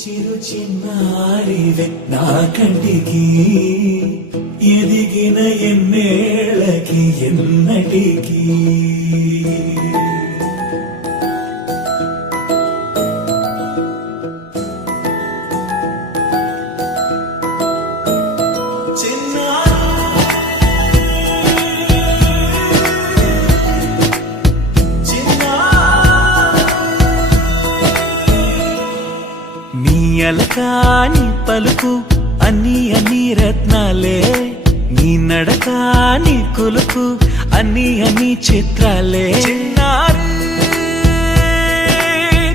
చిరు చిన్నారివే నా కంటికి ఎదిగిన ఎన్నేళ్ళకి ఎన్నటికి అలకాని పలుకు అన్ని అన్ని రత్నాలే నీ నడక నీ కొలుకు అన్ని అన్ని చిత్రాలే చిన్నారు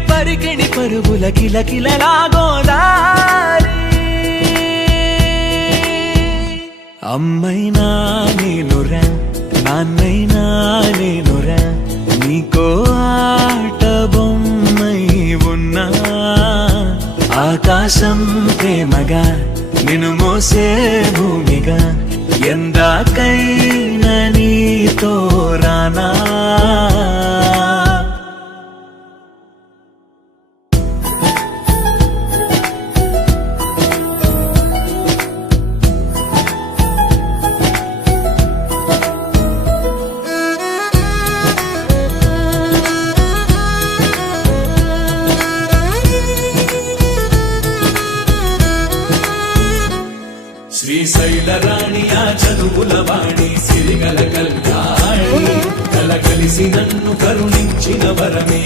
పరికిణి పరుగుల కిలకిలలా గోదారి అమ్మైనా నేనురా నాన్నైనా నేనురా నీకో ఆట బొమ్మై ఉన్నా ఆకాశం ప్రేమగా నిన్ను మోసే భూమిగా ఎందాకైనా నీతో రానా శ్రీశైలరాణి ఆ చదువుల వాణి సిరిగల కళ్యాణి కలగలిసి నన్ను కరుణించిన వరమే